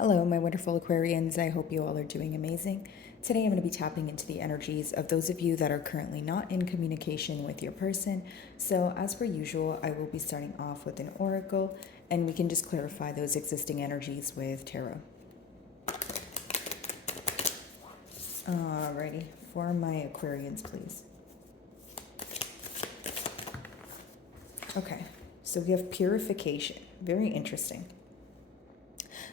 Hello, my wonderful Aquarians. I hope you all are doing amazing. Today, I'm going to be tapping into the energies of those of you that are currently not in communication with your person. So, as per usual, I will be starting off with an oracle, and we can just clarify those existing energies with tarot. Alrighty, for my Aquarians, please. Okay, so we have purification. Very interesting.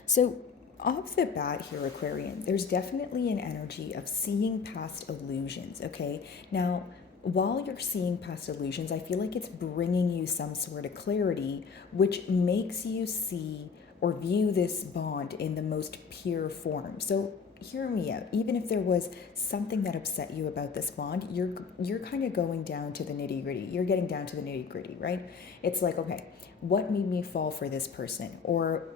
So, off the bat here, Aquarian, there's definitely an energy of seeing past illusions, okay? Now, while you're seeing past illusions, I feel like it's bringing you some sort of clarity, which makes you see or view this bond in the most pure form. So, hear me out. Even if there was something that upset you about this bond, you're kind of going down to the nitty gritty. You're getting down to the nitty gritty, right? It's like, okay, what made me fall for this person? Or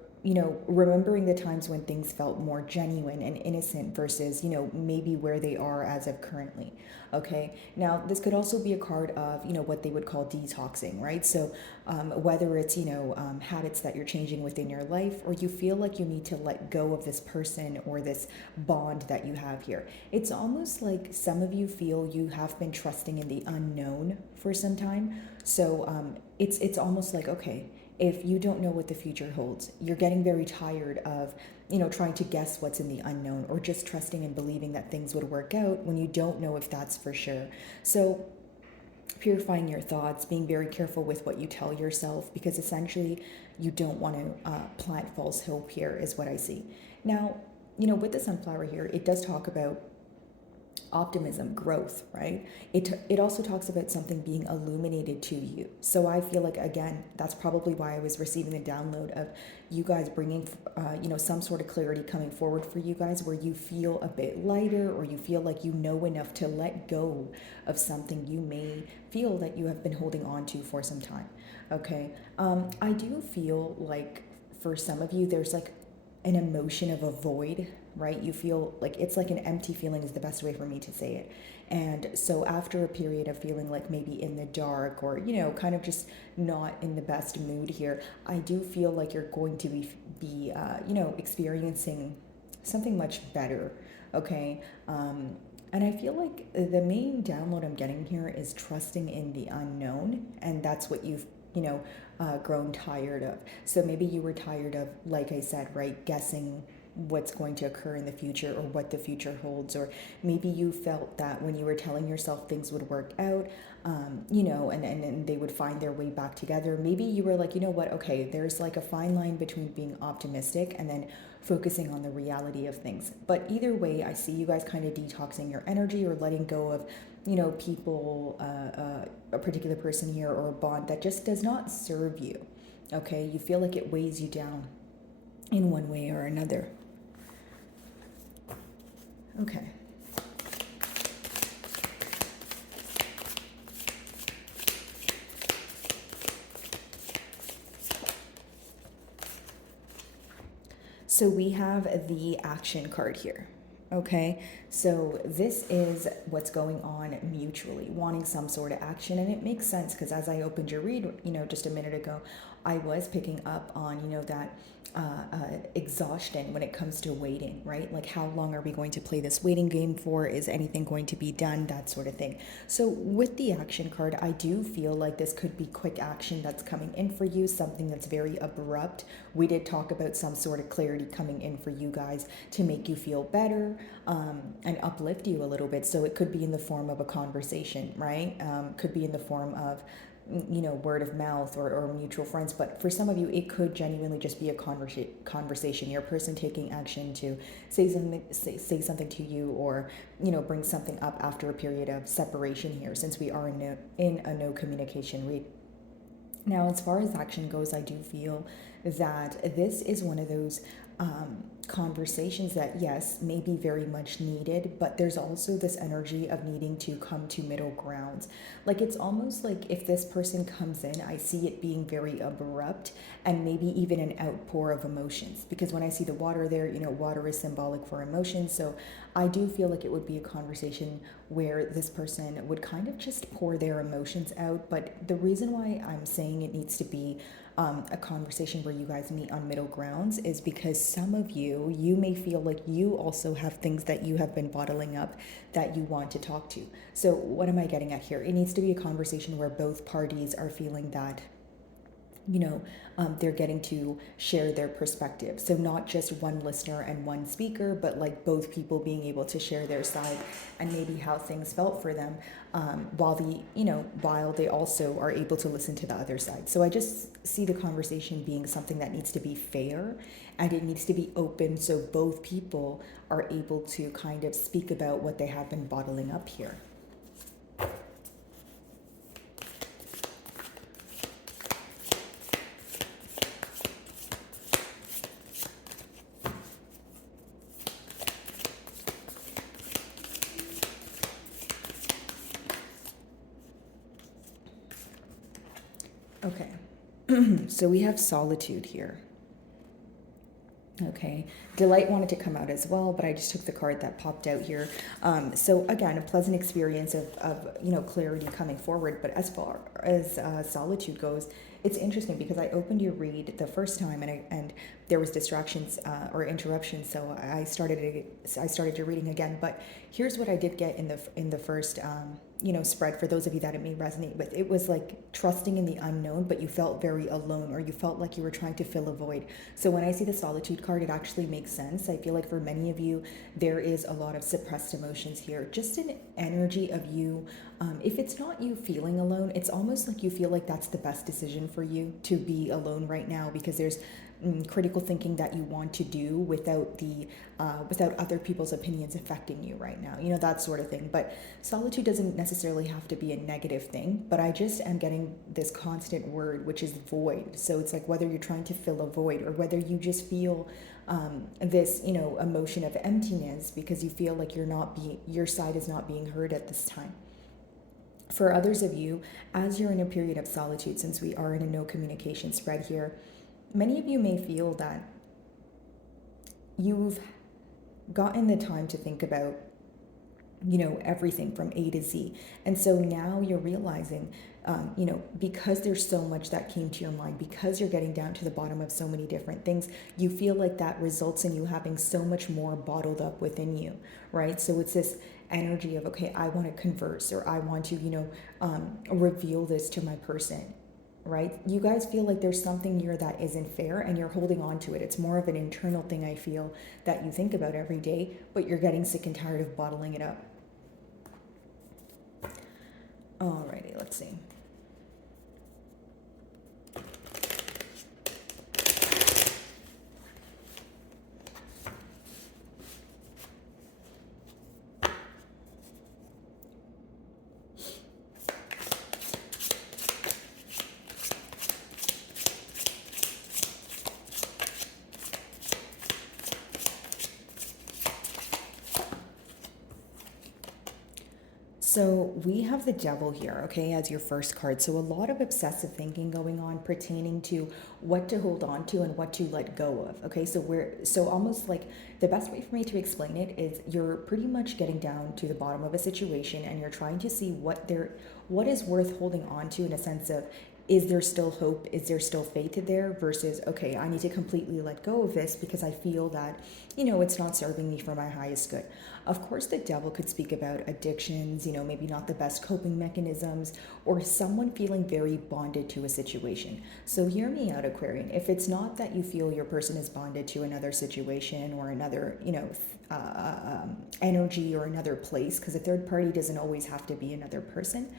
remembering the times when things felt more genuine and innocent versus, maybe where they are as of currently. Okay. Now, this could also be a card of, what they would call detoxing, right? So, whether it's, habits that you're changing within your life, or you feel like you need to let go of this person or this bond that you have here. It's almost like some of you feel you have been trusting in the unknown for some time. So, it's almost like, okay, if you don't know what the future holds, you're getting very tired of, trying to guess what's in the unknown or just trusting and believing that things would work out when you don't know if that's for sure. So, purifying your thoughts, being very careful with what you tell yourself, because essentially you don't want to plant false hope here, is what I see. Now, with the sunflower here, it does talk about optimism, growth, right? It also talks about something being illuminated to you. So I feel like, again, that's probably why I was receiving the download of you guys bringing some sort of clarity coming forward for you guys, where you feel a bit lighter, or you feel like you know enough to let go of something you may feel that you have been holding on to for some time. Okay. I do feel like for some of you there's like an emotion of a void, right? You feel like it's like an empty feeling, is the best way for me to say it. And so after a period of feeling like maybe in the dark, or kind of just not in the best mood here, I do feel like you're going to be experiencing something much better. Okay. And I feel like the main download I'm getting here is trusting in the unknown, and that's what you've grown tired of. So maybe you were tired of, like I said, right, guessing what's going to occur in the future or what the future holds. Or maybe you felt that when you were telling yourself things would work out, and they would find their way back together. Maybe you were like, you know what, okay, there's like a fine line between being optimistic and then focusing on the reality of things. But either way, I see you guys kind of detoxing your energy or letting go of, people, a particular person here, or a bond that just does not serve you. Okay, you feel like it weighs you down in one way or another. Okay. So we have the action card here. Okay, so this is what's going on mutually, wanting some sort of action. And it makes sense because as I opened your read, just a minute ago, I was picking up on, that exhaustion when it comes to waiting, right? Like, how long are we going to play this waiting game for? Is anything going to be done? That sort of thing. So with the action card, I do feel like this could be quick action that's coming in for you, something that's very abrupt. We did talk about some sort of clarity coming in for you guys to make you feel better, and uplift you a little bit. So it could be in the form of a conversation, right? Could be in the form of, word of mouth, or mutual friends. But for some of you, it could genuinely just be a conversation, your person taking action to say something to you, or bring something up after a period of separation here, since we are in a no communication read. Now, as far as action goes, I do feel that this is one of those conversations that, yes, may be very much needed, but there's also this energy of needing to come to middle grounds. Like, it's almost like if this person comes in, I see it being very abrupt and maybe even an outpour of emotions. Because when I see the water there, water is symbolic for emotions. So I do feel like it would be a conversation where this person would kind of just pour their emotions out. But the reason why I'm saying it needs to be a conversation where you guys meet on middle grounds is because some of you you may feel like you also have things that you have been bottling up that you want to talk to. So what am I getting at here? It needs to be a conversation where both parties are feeling that they're getting to share their perspective. So not just one listener and one speaker, but like both people being able to share their side and maybe how things felt for them, while they also are able to listen to the other side. So I just see the conversation being something that needs to be fair and it needs to be open so both people are able to kind of speak about what they have been bottling up here. Okay, so we have solitude here. Okay, delight wanted to come out as well, but I just took the card that popped out here. So again, a pleasant experience of clarity coming forward. But as far as solitude goes, it's interesting because I opened your read the first time and there was distractions or interruptions, so I started your reading again. But here's what I did get in the first spread for those of you that it may resonate with. It was like trusting in the unknown, but you felt very alone, or you felt like you were trying to fill a void. So when I see the solitude card, it actually makes sense. I feel like for many of you, there is a lot of suppressed emotions here, just an energy of you. If it's not you feeling alone, it's almost like you feel like that's the best decision for you to be alone right now, because there's critical thinking that you want to do without other people's opinions affecting you right now, that sort of thing. But solitude doesn't necessarily have to be a negative thing, but I just am getting this constant word, which is void. So it's like whether you're trying to fill a void or whether you just feel this emotion of emptiness because you feel like your side is not being heard at this time. For others of you, as you're in a period of solitude, since we are in a no communication spread here, many of you may feel that you've gotten the time to think about, everything from A to Z. And so now you're realizing, because there's so much that came to your mind, because you're getting down to the bottom of so many different things, you feel like that results in you having so much more bottled up within you, right? So it's this energy of, okay, I want to converse, or I want to, reveal this to my person. Right? You guys feel like there's something here that isn't fair and you're holding on to it. It's more of an internal thing, I feel, that you think about every day, but you're getting sick and tired of bottling it up. Alrighty, let's see. So we have the devil here, okay, as your first card. So a lot of obsessive thinking going on pertaining to what to hold on to and what to let go of. Okay, so almost like the best way for me to explain it is you're pretty much getting down to the bottom of a situation and you're trying to see what is worth holding on to, in a sense of, is there still hope? Is there still faith there? Versus, okay, I need to completely let go of this because I feel that, it's not serving me for my highest good. Of course, the devil could speak about addictions, maybe not the best coping mechanisms, or someone feeling very bonded to a situation. So hear me out, Aquarian. If it's not that you feel your person is bonded to another situation or another, energy or another place, because a third party doesn't always have to be another person.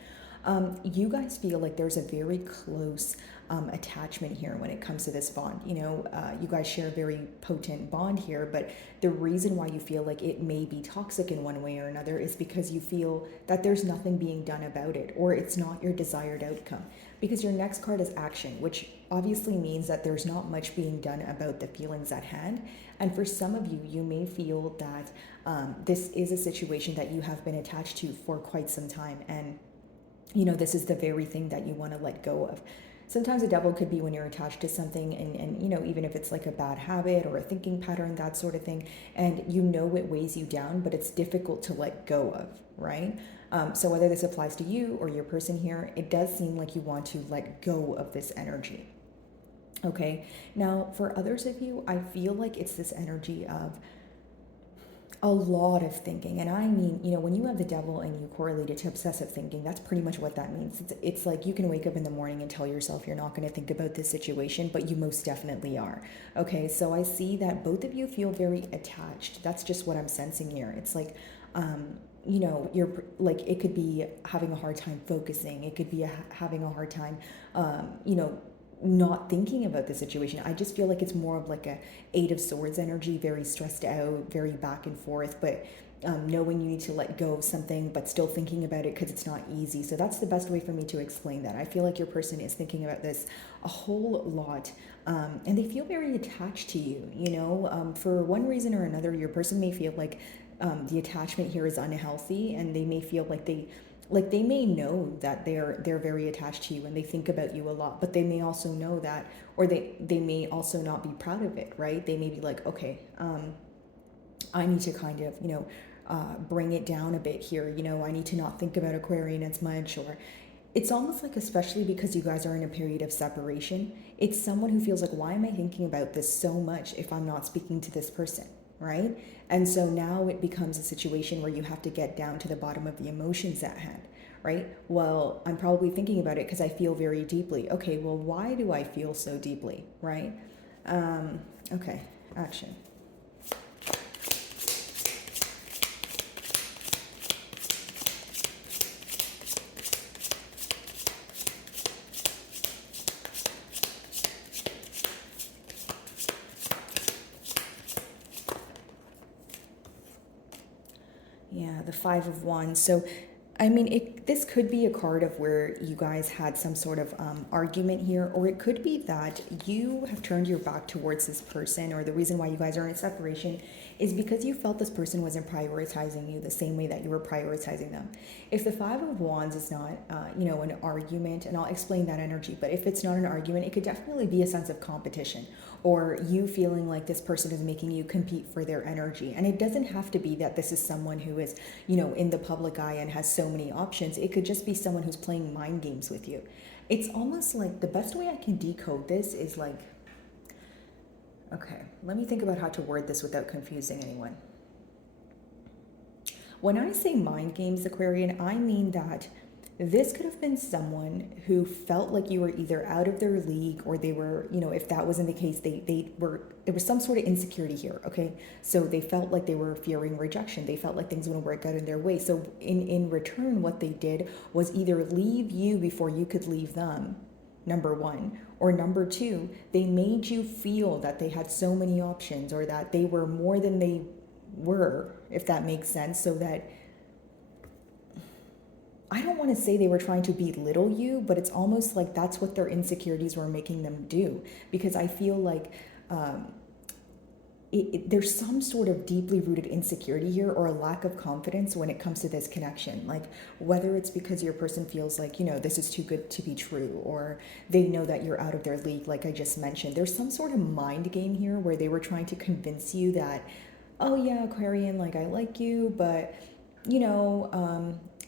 You guys feel like there's a very close attachment here when it comes to this bond. You guys share a very potent bond here, but the reason why you feel like it may be toxic in one way or another is because you feel that there's nothing being done about it, or it's not your desired outcome. Because your next card is action, which obviously means that there's not much being done about the feelings at hand. And for some of you, you may feel that this is a situation that you have been attached to for quite some time, and this is the very thing that you want to let go of. Sometimes the devil could be when you're attached to something and even if it's like a bad habit or a thinking pattern, that sort of thing, and it weighs you down, but it's difficult to let go of, right? So whether this applies to you or your person here, it does seem like you want to let go of this energy. Okay. Now, for others of you, I feel like it's this energy of a lot of thinking. And I mean, when you have the devil and you correlate it to obsessive thinking, that's pretty much what that means. It's like you can wake up in the morning and tell yourself you're not going to think about this situation, but you most definitely are. Okay, so I see that both of you feel very attached. That's just what I'm sensing here. It's like, you're like, it could be having a hard time focusing, it could be having a hard time, not thinking about the situation. I just feel like it's more of like a Eight of Swords energy, very stressed out, very back and forth, but knowing you need to let go of something, but still thinking about it because it's not easy. So that's the best way for me to explain that. I feel like your person is thinking about this a whole lot, and they feel very attached to you. For one reason or another, your person may feel like the attachment here is unhealthy, and they may feel like they may know that they're very attached to you and they think about you a lot, but they may also know that, or they may also not be proud of it, right? They may be like, okay, I need to kind of bring it down a bit here. I need to not think about Aquarian as much. Or it's almost like, especially because you guys are in a period of separation, it's someone who feels like, why am I thinking about this so much if I'm not speaking to this person, right? And so now it becomes a situation where you have to get down to the bottom of the emotions at hand, right? Well, I'm probably thinking about it because I feel very deeply. Okay, well, why do I feel so deeply, right? Okay, action. Yeah, the Five of Wands. So, I mean, this could be a card of where you guys had some sort of argument here, or it could be that you have turned your back towards this person, or the reason why you guys are in separation is because you felt this person wasn't prioritizing you the same way that you were prioritizing them. If the Five of Wands is not, an argument, and I'll explain that energy, but if it's not an argument, it could definitely be a sense of competition, or you feeling like this person is making you compete for their energy. And it doesn't have to be that this is someone who is, in the public eye and has so many options. It could just be someone who's playing mind games with you. It's almost like, the best way I can decode this is like, okay, let me think about how to word this without confusing anyone. When I say mind games, Aquarian, I mean that this could have been someone who felt like you were either out of their league, or they were, if that wasn't the case, there was some sort of insecurity here, okay? So they felt like they were fearing rejection. They felt like things wouldn't work out in their way. So in return, what they did was either leave you before you could leave them, number one, or number two, they made you feel that they had so many options, or that they were more than they were, if that makes sense, so that, I don't want to say they were trying to belittle you, but it's almost like that's what their insecurities were making them do. Because I feel like there's some sort of deeply rooted insecurity here, or a lack of confidence when it comes to this connection. Like, whether it's because your person feels like, this is too good to be true, or they know that you're out of their league, like I just mentioned. There's some sort of mind game here where they were trying to convince you that, oh yeah, Aquarian, like, I like you, but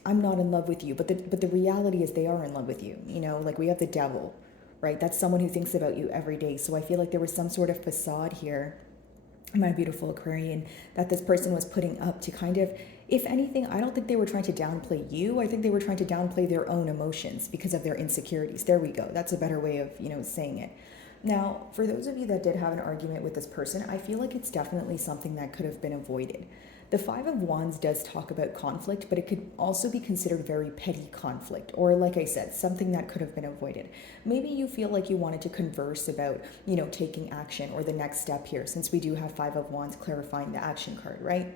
I'm not in love with you. But the reality is they are in love with you. Like, we have the devil, right? That's someone who thinks about you every day. So I feel like there was some sort of facade here, my beautiful Aquarian, that this person was putting up to kind of, if anything, I don't think they were trying to downplay you. I think they were trying to downplay their own emotions because of their insecurities. There we go. That's a better way of, saying it. Now, for those of you that did have an argument with this person, I feel like it's definitely something that could have been avoided. The Five of Wands does talk about conflict, but it could also be considered very petty conflict, or, like I said, something that could have been avoided. Maybe you feel like you wanted to converse about, taking action, or the next step here, since we do have Five of Wands clarifying the action card, right?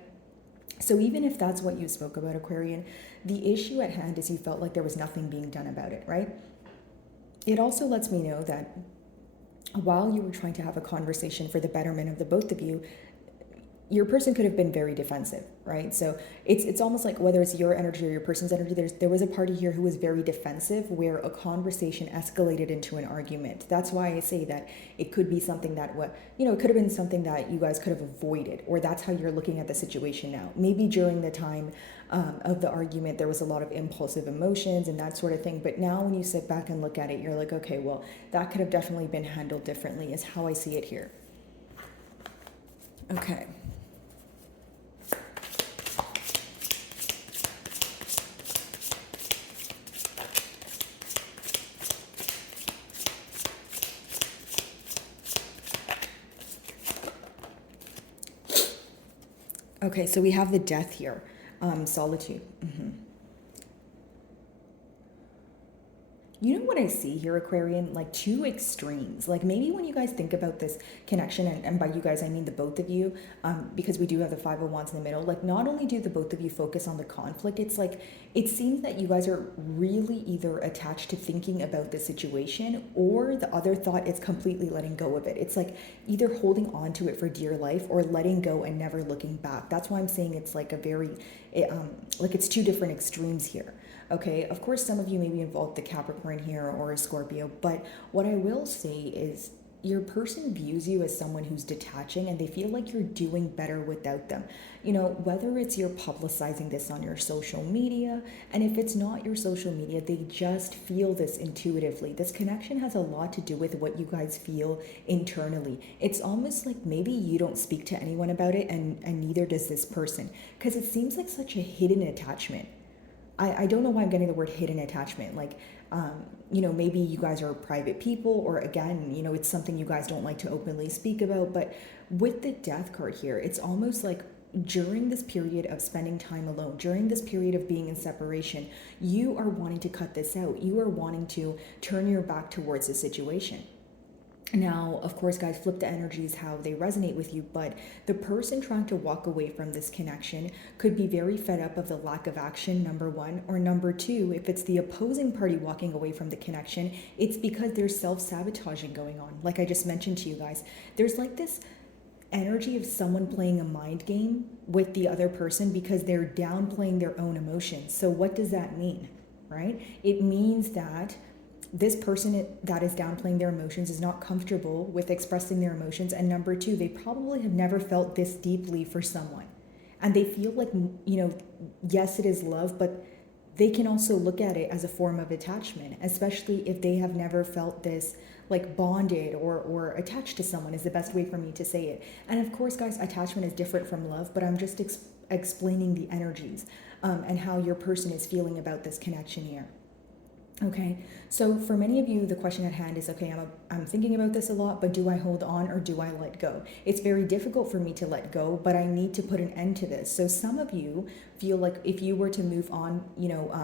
So even if that's what you spoke about, Aquarian, the issue at hand is you felt like there was nothing being done about it, right? It also lets me know that while you were trying to have a conversation for the betterment of the both of you, your person could have been very defensive, right? So it's almost like whether it's your energy or your person's energy, there was a party here who was very defensive where a conversation escalated into an argument. That's why I say that it could be something that it could have been something that you guys could have avoided, or that's how you're looking at the situation now. Maybe during the time of the argument, there was a lot of impulsive emotions and that sort of thing. But now when you sit back and look at it, you're like, okay, well, that could have definitely been handled differently, is how I see it here. Okay. Okay, so we have the death here, solitude. You know what I see here, Aquarian? Like two extremes. Like maybe when you guys think about this connection, and by you guys, I mean the both of you, because we do have the Five of Wands in the middle. Like not only do the both of you focus on the conflict, it's like it seems that you guys are really either attached to thinking about the situation, or the other thought is completely letting go of it. It's like either holding on to it for dear life or letting go and never looking back. That's why I'm saying it's like like it's two different extremes here. Okay, of course, some of you may be involved with the Capricorn here or a Scorpio, but what I will say is your person views you as someone who's detaching and they feel like you're doing better without them. Whether it's you're publicizing this on your social media, and if it's not your social media, they just feel this intuitively. This connection has a lot to do with what you guys feel internally. It's almost like maybe you don't speak to anyone about it, and neither does this person, because it seems like such a hidden attachment. I don't know why I'm getting the word hidden attachment. Like, maybe you guys are private people, or again, it's something you guys don't like to openly speak about. But with the death card here, it's almost like during this period of spending time alone, during this period of being in separation, you are wanting to cut this out. You are wanting to turn your back towards the situation. Now, of course, guys, flip the energies how they resonate with you, but the person trying to walk away from this connection could be very fed up of the lack of action, number one, or number two, if it's the opposing party walking away from the connection, it's because there's self-sabotaging going on. Like I just mentioned to you guys, there's like this energy of someone playing a mind game with the other person because they're downplaying their own emotions. So what does that mean, right? It means that this person that is downplaying their emotions is not comfortable with expressing their emotions. And number two, they probably have never felt this deeply for someone. And they feel like, yes, it is love, but they can also look at it as a form of attachment, especially if they have never felt this like bonded or attached to someone, is the best way for me to say it. And of course, guys, attachment is different from love, but I'm just explaining the energies and how your person is feeling about this connection here. Okay, so for many of you, the question at hand is, okay, I'm thinking about this a lot, but do I hold on or do I let go? It's very difficult for me to let go, but I need to put an end to this. So some of you feel like if you were to move on,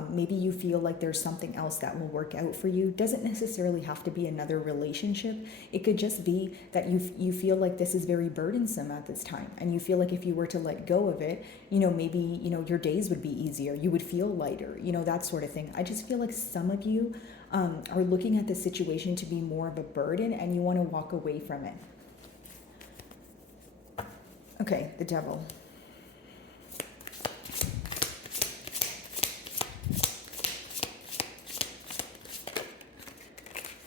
maybe you feel like there's something else that will work out for you. Doesn't necessarily have to be another relationship. It could just be that you feel like this is very burdensome at this time, and you feel like if you were to let go of it, maybe your days would be easier. You would feel lighter, that sort of thing. I just feel like some of you are looking at the situation to be more of a burden, and you want to walk away from it. Okay, the Devil.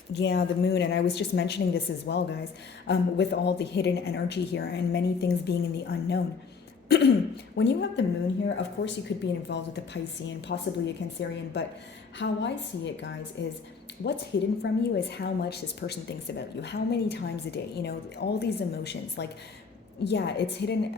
Yeah, the Moon, and I was just mentioning this as well, guys, with all the hidden energy here and many things being in the unknown. When you have the Moon here, of course you could be involved with a Piscean, possibly a Cancerian, but how I see it, guys, is what's hidden from you is how much this person thinks about you, how many times a day, all these emotions. Like, yeah, it's hidden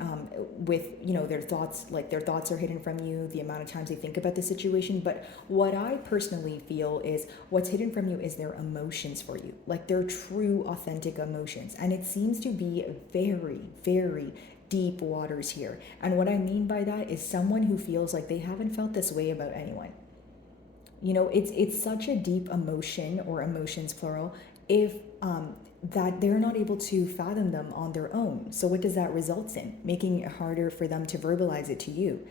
with, their thoughts, like their thoughts are hidden from you, the amount of times they think about the situation. But what I personally feel is what's hidden from you is their emotions for you, like their true, authentic emotions. And it seems to be very, very deep waters here. And what I mean by that is someone who feels like they haven't felt this way about anyone. It's such a deep emotion, or emotions plural, if that they're not able to fathom them on their own. So what does that result in? Making it harder for them to verbalize it to you.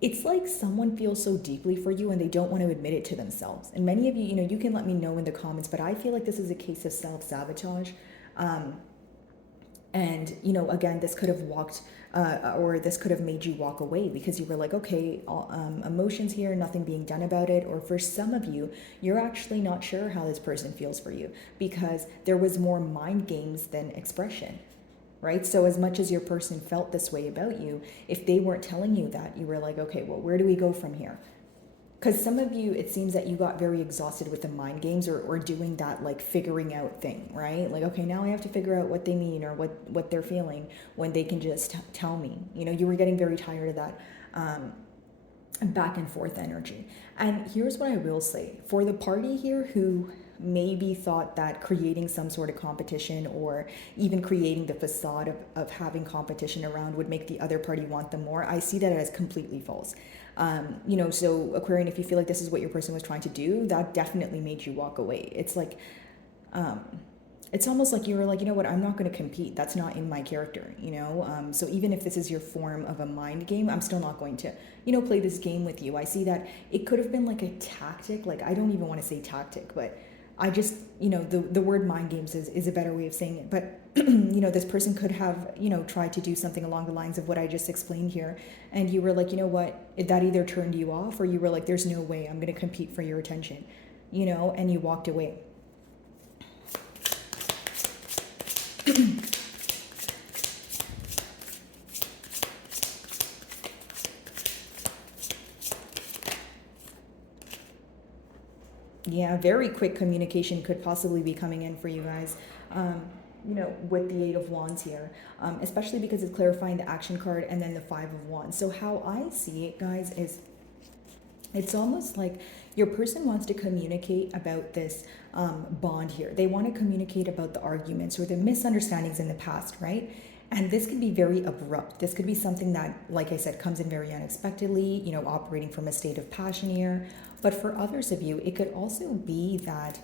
It's like someone feels so deeply for you and they don't want to admit it to themselves. And many of you, you can let me know in the comments, but I feel like this is a case of self-sabotage. And, again, this could have or this could have made you walk away because you were like, okay, emotions here, nothing being done about it. Or for some of you, you're actually not sure how this person feels for you because there was more mind games than expression, right? So as much as your person felt this way about you, if they weren't telling you that, you were like, okay, well, where do we go from here? Because some of you, it seems that you got very exhausted with the mind games or doing that like figuring out thing, right? Like, okay, now I have to figure out what they mean or what they're feeling when they can just tell me. You were getting very tired of that back and forth energy. And here's what I will say. For the party here who maybe thought that creating some sort of competition or even creating the facade of having competition around would make the other party want them more, I see that as completely false. So Aquarian, if you feel like this is what your person was trying to do, that definitely made you walk away. It's like, it's almost like you were like, you know what, I'm not going to compete. That's not in my character, So even if this is your form of a mind game, I'm still not going to, play this game with you. I see that it could have been like a tactic. Like, I don't even want to say tactic, but I just, the word mind games is a better way of saying it. But, this person could have, tried to do something along the lines of what I just explained here. And you were like, you know what, that either turned you off or you were like, there's no way I'm going to compete for your attention, and you walked away. Yeah, very quick communication could possibly be coming in for you guys, with the Eight of Wands here, especially because it's clarifying the action card and then the Five of Wands. So how I see it, guys, is it's almost like your person wants to communicate about this bond here. They want to communicate about the arguments or the misunderstandings in the past, right? And this can be very abrupt. This could be something that, like I said, comes in very unexpectedly, operating from a state of passion here. But for others of you, it could also be that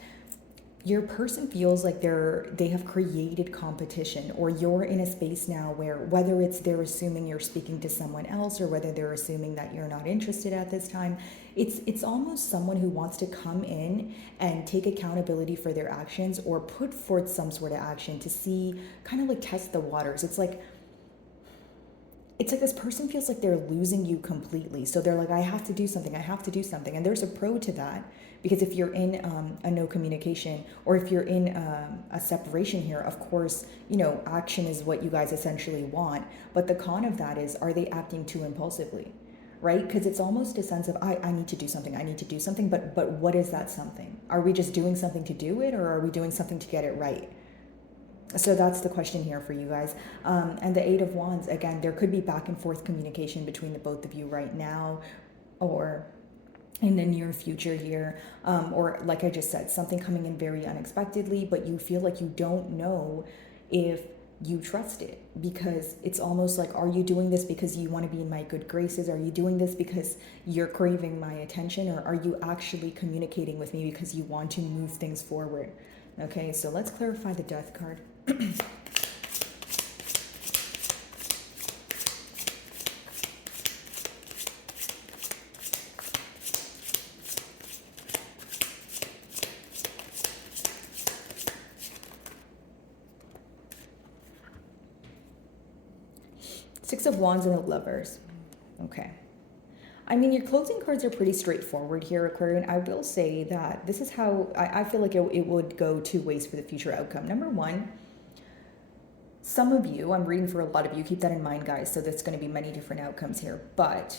your person feels like they have created competition, or you're in a space now where whether it's they're assuming you're speaking to someone else or whether they're assuming that you're not interested at this time, it's almost someone who wants to come in and take accountability for their actions or put forth some sort of action to see, kind of like test the waters. It's like this person feels like they're losing you completely. So they're like, I have to do something. And there's a pro to that, because if you're in a no communication, or if you're in a separation here, of course, action is what you guys essentially want. But the con of that is, are they acting too impulsively, right? Because it's almost a sense of, I need to do something. But what is that something? Are we just doing something to do it, or are we doing something to get it right? So that's the question here for you guys. And the Eight of Wands, again, there could be back and forth communication between the both of you right now, or in the near future here, or like I just said, something coming in very unexpectedly, but you feel like you don't know if you trust it, because it's almost like, are you doing this because you want to be in my good graces? Are you doing this because you're craving my attention? Or are you actually communicating with me because you want to move things forward? Okay, so let's clarify the Death card. Six of Wands and the Lovers. Okay. I mean, your closing cards are pretty straightforward here, Aquarian. I will say that this is how I feel like it would go two ways for the future outcome. Number one, some of you, I'm reading for a lot of you, keep that in mind, guys. So there's going to be many different outcomes here. But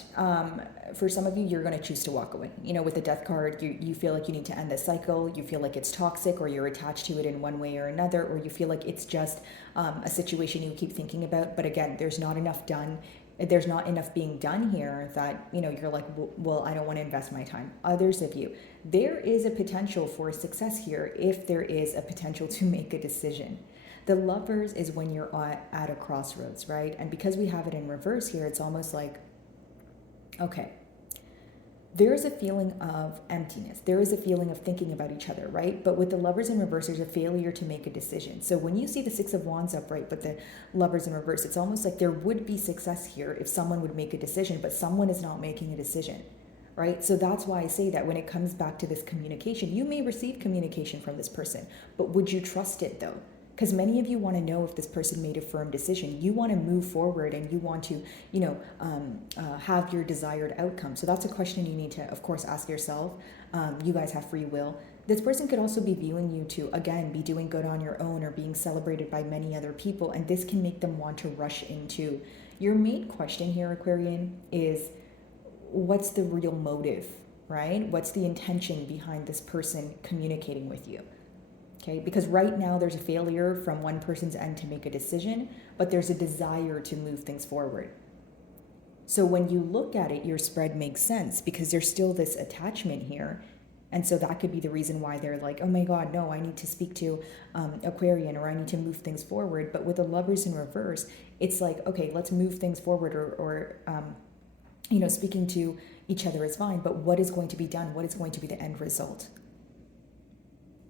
for some of you, you're going to choose to walk away. With the Death card, you feel like you need to end this cycle. You feel like it's toxic, or you're attached to it in one way or another, or you feel like it's just a situation you keep thinking about. But again, there's not enough being done here that, you're like, well, I don't want to invest my time. Others of you, there is a potential for success here if there is a potential to make a decision. The Lovers is when you're at a crossroads, right? And because we have it in reverse here, it's almost like, okay, there's a feeling of emptiness. There is a feeling of thinking about each other, right? But with the Lovers in reverse, there's a failure to make a decision. So when you see the Six of Wands upright, but the Lovers in reverse, it's almost like there would be success here if someone would make a decision, but someone is not making a decision, right? So that's why I say that when it comes back to this communication, you may receive communication from this person, but would you trust it though? Because many of you want to know if this person made a firm decision. You want to move forward and you want to, have your desired outcome. So that's a question you need to, of course, ask yourself. You guys have free will. This person could also be viewing you to, again, be doing good on your own or being celebrated by many other people. And this can make them want to rush into. Your main question here, Aquarian, is what's the real motive, right? What's the intention behind this person communicating with you? Okay, because right now there's a failure from one person's end to make a decision, but there's a desire to move things forward. So when you look at it, your spread makes sense because there's still this attachment here. And so that could be the reason why they're like, oh my God, no, I need to speak to Aquarian, or I need to move things forward. But with the Lovers in reverse, it's like, okay, let's move things forward, or speaking to each other is fine, but what is going to be done? What is going to be the end result?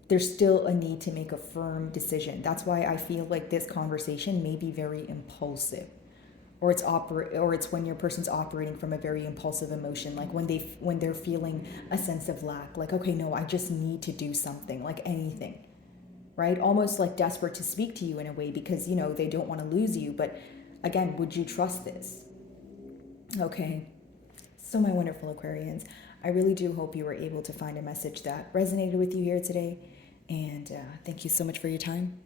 There's still a need to make a firm decision. That's why I feel like this conversation may be very impulsive, or it's when your person's operating from a very impulsive emotion, like when they're feeling a sense of lack, like, okay, no, I just need to do something, like anything, right? Almost like desperate to speak to you in a way because, they don't want to lose you. But again, would you trust this? Okay. So my wonderful Aquarians, I really do hope you were able to find a message that resonated with you here today. And thank you so much for your time.